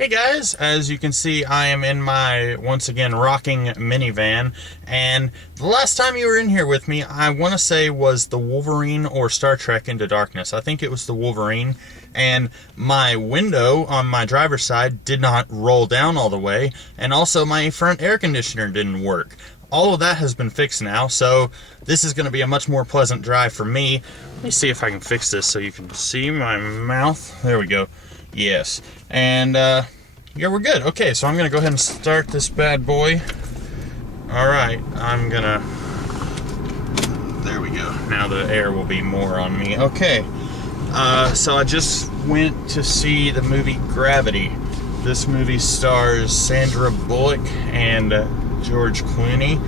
Hey guys, as you can see, I am in my, once again, rocking minivan, and the last time you were in here with me, I want to say was the Wolverine or Star Trek Into Darkness. I think it was the Wolverine, and my window on my driver's side did not roll down all the way, and also my front air conditioner didn't work. All of that has been fixed now, so this is going to be a much more pleasant drive for me. Let me see if I can fix this so you can see my mouth. There we go. Yes. And, yeah, we're good. Okay, so I'm going to go ahead and start this bad boy. Alright, I'm going to... There we go. Now the air will be more on me. Okay. So I just went to see the movie Gravity. This movie stars Sandra Bullock and George Clooney.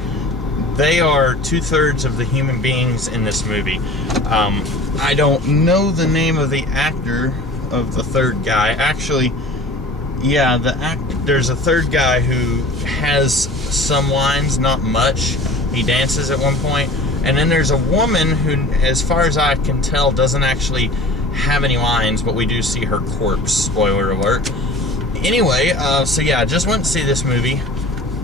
They are 2/3 of the human beings in this movie. I don't know the name of the actor of the third guy. Actually, yeah, there's a third guy who has some lines, not much. He dances at one point. And then there's a woman who, as far as I can tell, doesn't actually have any lines, but we do see her corpse. Spoiler alert. Anyway, so yeah, I just went to see this movie.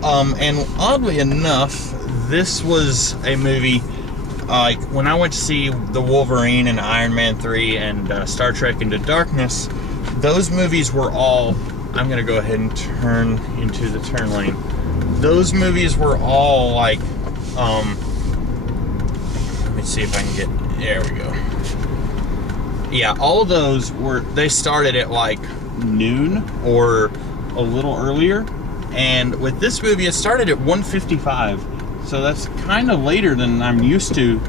And oddly enough, this was a movie, like, when I went to see the Wolverine and Iron Man 3 and Star Trek Into Darkness, those movies were all... I'm going to go ahead and turn into the turn lane. Those movies were all, like, let me see if I can get... There we go. Yeah, all of those were... They started at, like, noon or a little earlier. And with this movie, it started at 1:55. So that's kind of later than I'm used to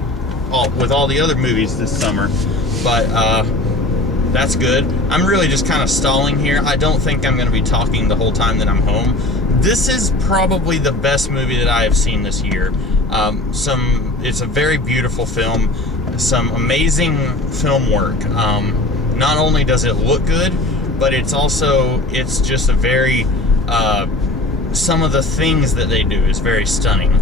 with all the other movies this summer. But that's good. I'm really just kind of stalling here. I don't think I'm going to be talking the whole time that I'm home. This is probably the best movie that I have seen this year. It's a very beautiful film. Some amazing film work. Not only does it look good, but it's just a very... some of the things that they do is very stunning.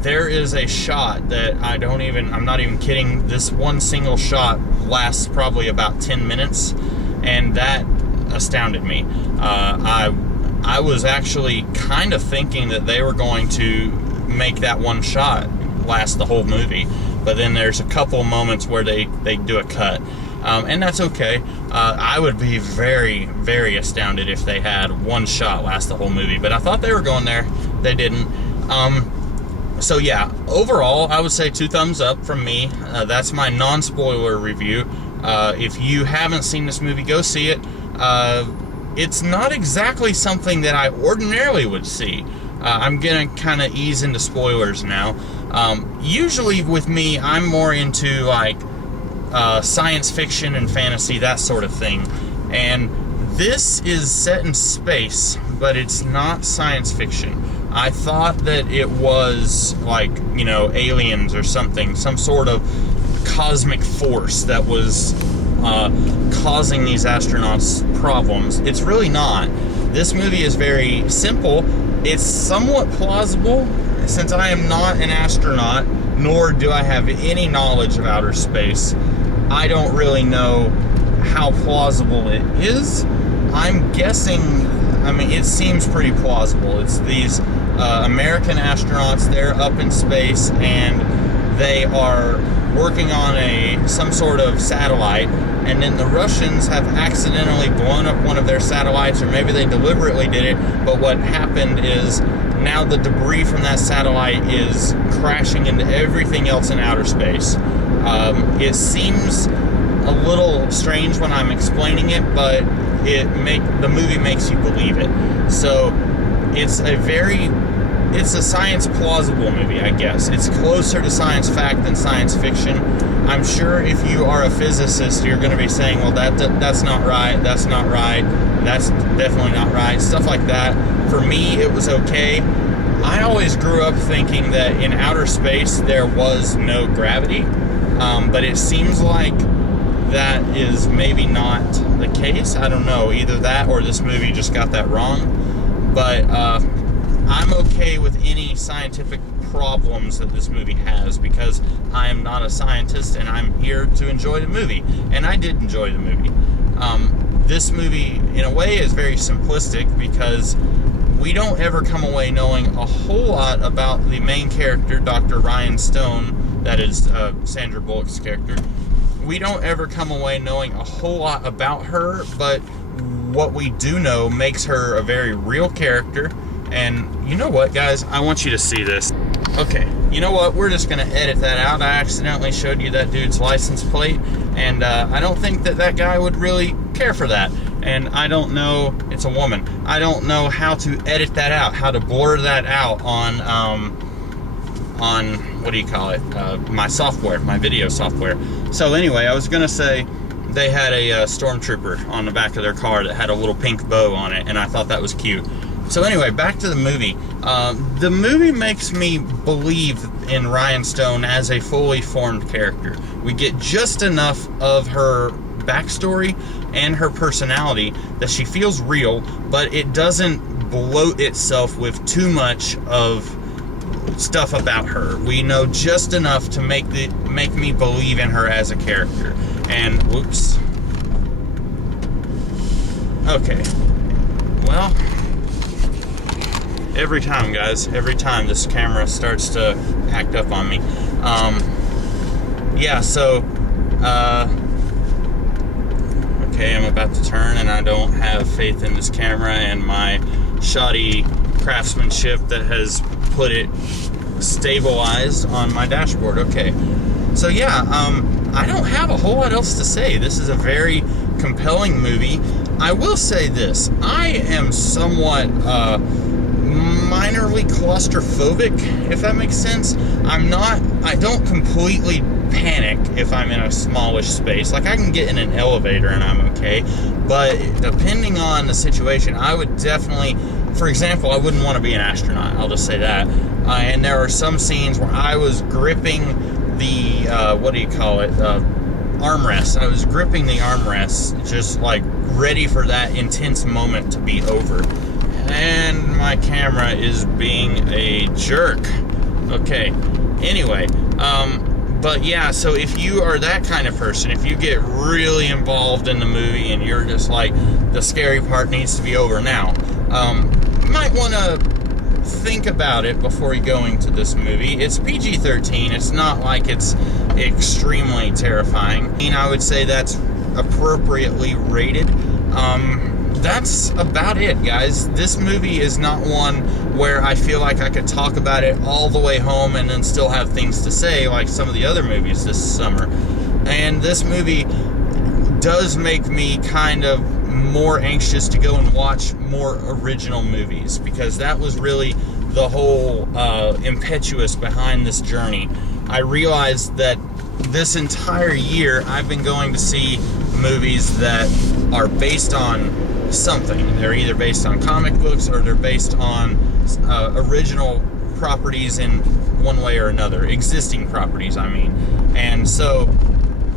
There is a shot that I'm not even kidding, this one single shot lasts probably about 10 minutes, and that astounded me. I was actually kind of thinking that they were going to make that one shot last the whole movie, but then there's a couple moments where they do a cut. And that's okay. I would be very, very astounded if they had one shot last the whole movie. But I thought they were going there. They didn't. So yeah, overall, I would say 2 thumbs up from me. That's my non-spoiler review. If you haven't seen this movie, go see it. It's not exactly something that I ordinarily would see. I'm going to kind of ease into spoilers now. Usually with me, I'm more into, like, science fiction and fantasy, that sort of thing. And this is set in space, but it's not science fiction. I thought that it was, like, aliens or something, some sort of cosmic force that was causing these astronauts problems. It's really not. This movie is very simple. It's somewhat plausible, since I am not an astronaut, nor do I have any knowledge of outer space. I don't really know how plausible it is. I'm guessing, it seems pretty plausible. It's these American astronauts, they're up in space, and they are working on some sort of satellite, and then the Russians have accidentally blown up one of their satellites, or maybe they deliberately did it, but what happened is now the debris from that satellite is crashing into everything else in outer space. It seems a little strange when I'm explaining it, but the movie makes you believe it. So it's a science plausible movie, I guess. It's closer to science fact than science fiction. I'm sure if you are a physicist, you're going to be saying, well, that's not right, that's not right, that's definitely not right, stuff like that. For me, it was okay. I always grew up thinking that in outer space there was no gravity, but it seems like that is maybe not the case. I don't know, either that or this movie just got that wrong. But I'm okay with any scientific problems that this movie has, because I am not a scientist and I'm here to enjoy the movie, and I did enjoy the movie. this movie, in a way, is very simplistic because we don't ever come away knowing a whole lot about the main character, Dr. Ryan Stone, that is Sandra Bullock's character. We don't ever come away knowing a whole lot about her, but what we do know makes her a very real character. And you know what, guys? I want you to see this. Okay, you know what? We're just going to edit that out. I accidentally showed you that dude's license plate, and I don't think that that guy would really care for that. And I don't know, it's a woman. I don't know how to edit that out, how to blur that out on what do you call it? My software, my video software. So anyway, I was going to say they had a stormtrooper on the back of their car that had a little pink bow on it, and I thought that was cute. So anyway, back to the movie. The movie makes me believe in Ryan Stone as a fully formed character. We get just enough of her backstory and her personality that she feels real, but it doesn't bloat itself with too much of stuff about her. We know just enough to make me believe in her as a character. And whoops. Okay. Well, every time, guys, every time this camera starts to act up on me. Yeah, so okay, I'm about to turn and I don't have faith in this camera and my shoddy craftsmanship that has put it stabilized on my dashboard. Okay, so yeah, I don't have a whole lot else to say. This is a very compelling movie. I will say this, I am somewhat minorly claustrophobic, if that makes sense. I don't completely panic if I'm in a smallish space. Like, I can get in an elevator and I'm okay, but depending on the situation, I would definitely, for example, I wouldn't want to be an astronaut, I'll just say that. And there are some scenes where I was gripping the, what do you call it, armrest. I was gripping the armrest, just like ready for that intense moment to be over. And my camera is being a jerk. Okay, anyway, but yeah, so if you are that kind of person, if you get really involved in the movie and you're just like, the scary part needs to be over now, you might want to think about it before you go into this movie. It's PG-13. It's not like it's extremely terrifying. I would say that's appropriately rated. That's about it, guys. This movie is not one where I feel like I could talk about it all the way home and then still have things to say like some of the other movies this summer. And this movie does make me kind of more anxious to go and watch more original movies, because that was really the whole impetus behind this journey. I realized that this entire year I've been going to see movies that are based on something. They're either based on comic books or they're based on original properties in one way or another, existing properties, I mean. And so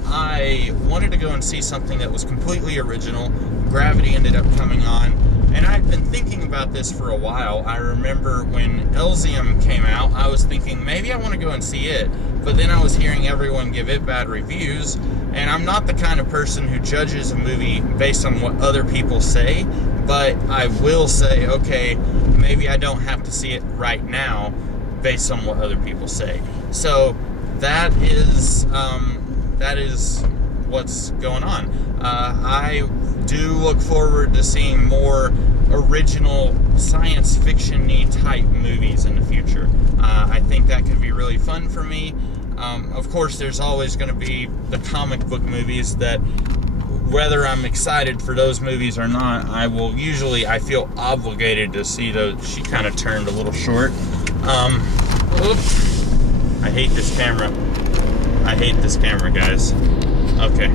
I wanted to go and see something that was completely original. Gravity ended up coming on, and I've been thinking about this for a while. I remember when Elysium came out, I was thinking maybe I want to go and see it, but then I was hearing everyone give it bad reviews, and I'm not the kind of person who judges a movie based on what other people say, but I will say, okay, maybe I don't have to see it right now based on what other people say. So that is what's going on. I do look forward to seeing more original science fiction-y type movies in the future. I think that could be really fun for me. Of course, there's always going to be the comic book movies that, whether I'm excited for those movies or not, I feel obligated to see those. She kind of turned a little short. Oops. I hate this camera. I hate this camera, guys. Okay.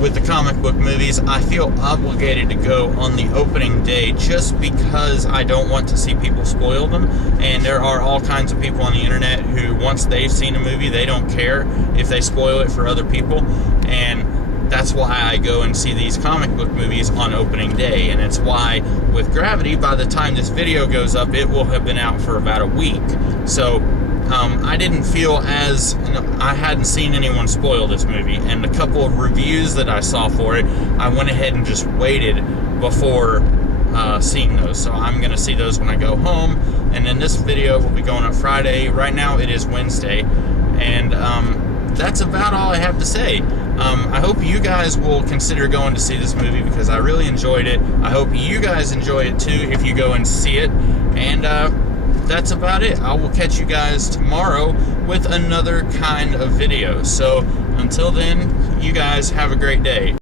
With the comic book movies, I feel obligated to go on the opening day just because I don't want to see people spoil them. And there are all kinds of people on the internet who, once they've seen a movie, they don't care if they spoil it for other people. And that's why I go and see these comic book movies on opening day. And it's why with Gravity, by the time this video goes up, it will have been out for about a week. So I didn't feel as, I hadn't seen anyone spoil this movie, and a couple of reviews that I saw for it, I went ahead and just waited before seeing those. So I'm going to see those when I go home, and then this video will be going up Friday. Right now it is Wednesday, and that's about all I have to say. I hope you guys will consider going to see this movie because I really enjoyed it. I hope you guys enjoy it too if you go and see it, and that's about it. I will catch you guys tomorrow with another kind of video. So until then, you guys have a great day.